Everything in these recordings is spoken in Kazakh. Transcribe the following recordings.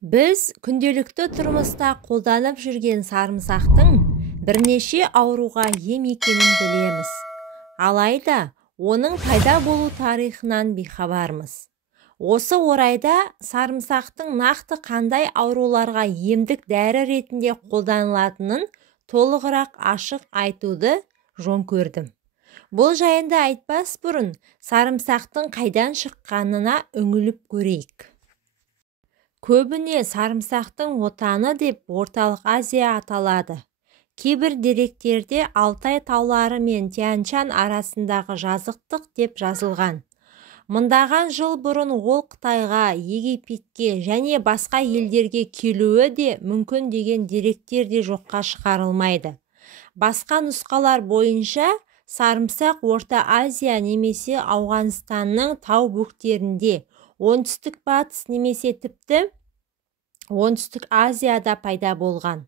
Біз күнделікті тұрмыста қолданып жүрген сарымсақтың бірнеше ауруға ем екенін білеміз. Алайда, оның пайда болу тарихынан бейхабармыз. Осы орайда сарымсақтың нақты қандай ауруларға емдік дәрі ретінде қолданылатынын толығырақ ашық айтуды жөн көрдім. Бұл жайында айтпас бұрын сарымсақтың қайдан шыққанына үңіліп көрейік. Көбіне сарымсақтың отаны деп Орталық Азия аталады. Кейбір деректерде Алтай таулары мен Тянь-Шань арасындағы жазықтық деп жазылған. Мыңдаған жыл бұрын ол Қытайға, Египетке және басқа елдерге келуі де мүмкін деген деректер де жоққа шығарылмайды. Басқа нұсқалар бойынша сарымсақ Орта Азия немесе Ауғанстанның тау бөктерінде, оңтүстік батыс немесе тіпті оңтүстік Азияда пайда болған.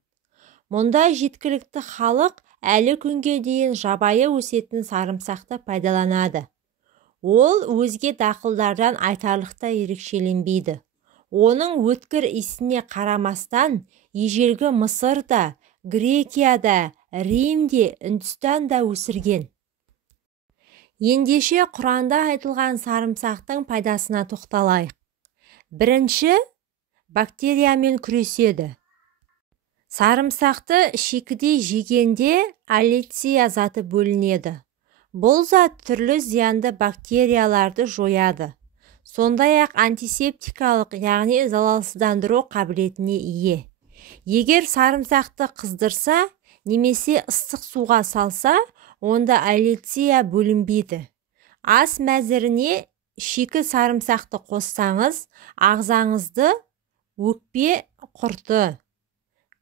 Мұнда жеткілікті халық әлі күнге дейін жабайы өсетін сарымсақты пайдаланады. Ол өзге дақылдардан айтарлықтай ерекшеленбейді. Оның өткір иісіне қарамастан, ежелгі Мысырда, Грекияда, Римде, Үндістанда өсірген. Ендеше Құранда айтылған сарымсақтың пайдасына тоқталайық. Бірінші, бактериямен күреседі. Сарымсақты шикідей жегенде аллеция заты бөлінеді. Бұл зат түрлі зиянды бактерияларды жояды. Сондай-ақ антисептикалық, яғни залалсыздандыру қабілетіне ие. Егер сарымсақты қыздырса немесе ыстық суға салса, онда аллеция бөлінбейді. Ас мәзіріне шикі сарымсақты қоссаңыз, ағзаңызды өкпе құрты,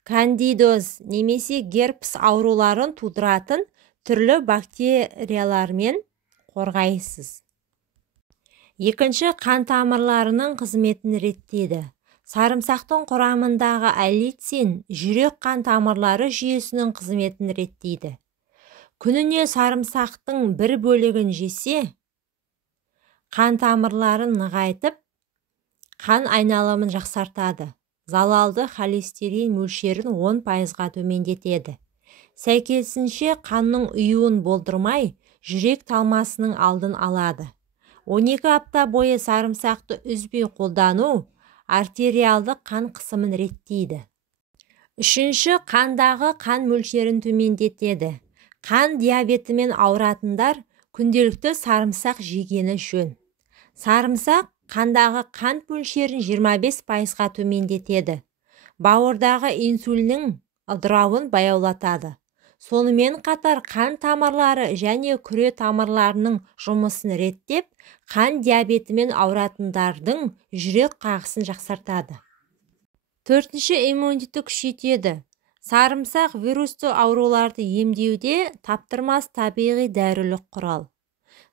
кандидоз немесе герпес ауруларын тудыратын түрлі бактериялармен қорғайсыз. Екінші, қан тамырларының қызметін реттейді. Сарымсақтың құрамындағы аллицин жүрек қан тамырлары жүйесінің қызметін реттейді. Күніне сарымсақтың бір бөлігін жесе, қан тамырларын нығайтып, қан айналымын жақсартады. Залалды холестерин мөлшерін 10%-ға төмендетеді. Сәйкесінше қанның ұюын болдырмай, жүрек талмасының алдын алады. 12 апта бойы сарымсақты үзбей қолдану артериалды қан қысымын реттейді. Үшінші, қандағы қан мөлшерін төмендетеді. Қан диабетімен ауыратындар күнделікті сарымсақ жегені жөн. Сарымсақ қандағы қант мөлшерін 25%-ға төмендетеді. Бауырдағы инсулиннің ыдырауын баяулатады. Сонымен қатар қан тамырлары және күре тамырларының жұмысын реттеп, қан диабетімен ауыратындардың жүрек қағысын жақсартады. Төртінші, иммунитетті күшейтеді. Сарымсақ вирусты ауруларды емдеуде таптырмас табиғи дәрілік құрал.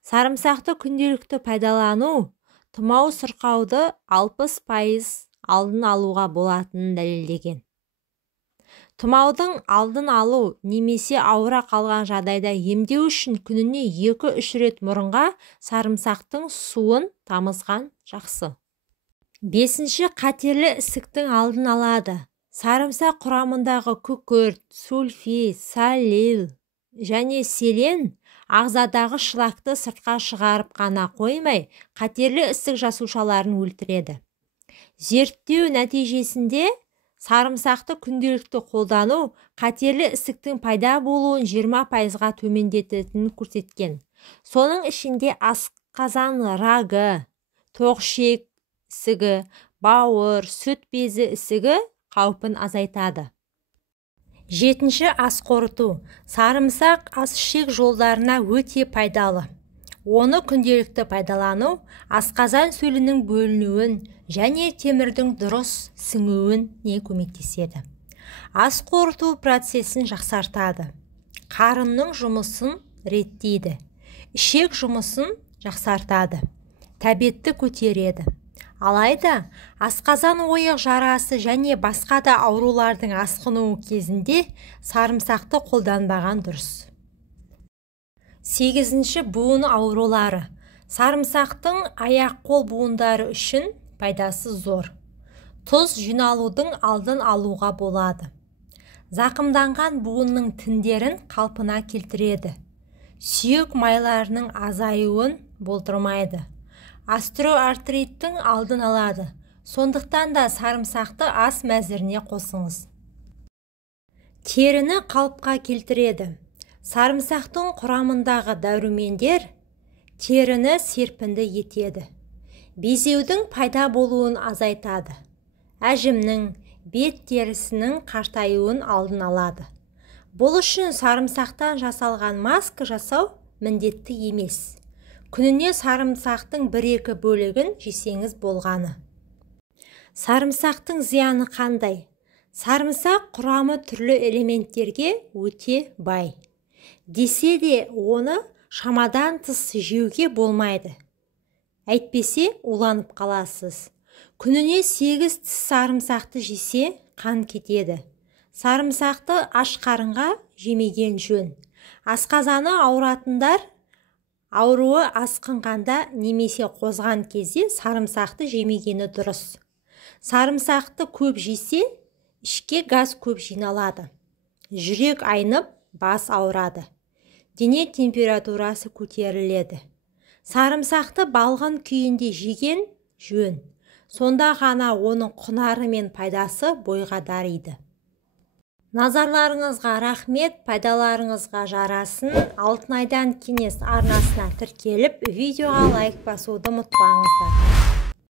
Сарымсақты күнделікті пайдалану тұмау сырқауды 60% алдын алуға болатынын дәлелдеген. Тұмаудың алдын алу немесе ауыра қалған жағдайда емдеу үшін күніне 2-3 рет мұрынға сарымсақтың суын тамызған жақсы. Бесінші, қатерлі ісіктің алдын алады. Сарымсақ құрамындағы күкірт, сульфид, салил және селен ағзадағы шлакты сыртқа шығарып қана қоймай, қатерлі ісік жасушаларын өлтіреді. Зерттеу нәтижесінде сарымсақты күнделікті қолдану қатерлі ісіктің пайда болуын 20%-ға төмендететінін көрсеткен. Соның ішінде асқазан рагы, тоқшек ісігі, бауыр, сүт безі ісігі қаупін азайтады. Жетінші, ас қорыту. Сарымсақ ас-ішек жолдарына өте пайдалы. Оны күнделікті пайдалану асқазан сөлінің бөлінуін және темірдің дұрыс сіңуіне көмектеседі. Ас қорыту процесін жақсартады. Қарынның жұмысын реттейді. Ішек жұмысын жақсартады. Тәбетті көтереді. Алайда, асқазан ойық жарасы және басқа да аурулардың асқынуы кезінде сарымсақты қолданбаған дұрыс. Сегізінші, буын аурулары. Сарымсақтың аяқ-қол буындары үшін пайдасы зор. тұз жиналудың алдын алуға болады. Зақымданған буынның тіндерін қалпына келтіреді. Сүйек майларының азаюын болдырмайды. Остеоартриттің алдын алады. Сондықтан да сарымсақты ас мәзіріне қосыңыз. Теріні қалыпқа келтіреді. Сарымсақтың құрамындағы дәрумендер теріні серпінді етеді. Безеудің пайда болуын азайтады. Әжімнің, бет терісінің қартаюын алдын алады. Бұл үшін сарымсақтан жасалған маска жасау міндетті емес. Күніне сарымсақтың 1-2 бөлігін жесеңіз болғаны. Сарымсақтың зияны қандай? Сарымсақ құрамы түрлі элементтерге өте бай. Десе де оны шамадан тыс жеуге болмайды. Әйтпесе уланып қаласыз. Күніне 8 тіс сарымсақты жесе қан кетеді. Сарымсақты аш қарынға жемеген жөн. Асқазаны ауыратындар ауруы асқынғанда немесе қозған кезде сарымсақты жемегені дұрыс. Сарымсақты көп жесе ішке газ көп жиналады. Жүрек айнып, бас ауырады. Дене температурасы көтеріледі. Сарымсақты балғын күйінде жеген жөн. Сонда ғана оның құнары мен пайдасы бойға дариды. Назарларыңызға рахмет, пайдаларыңызға жарасын. Алтынайдан кеңес арнасына тіркеліп, видеоға лайк басуды ұмытпаңыздар.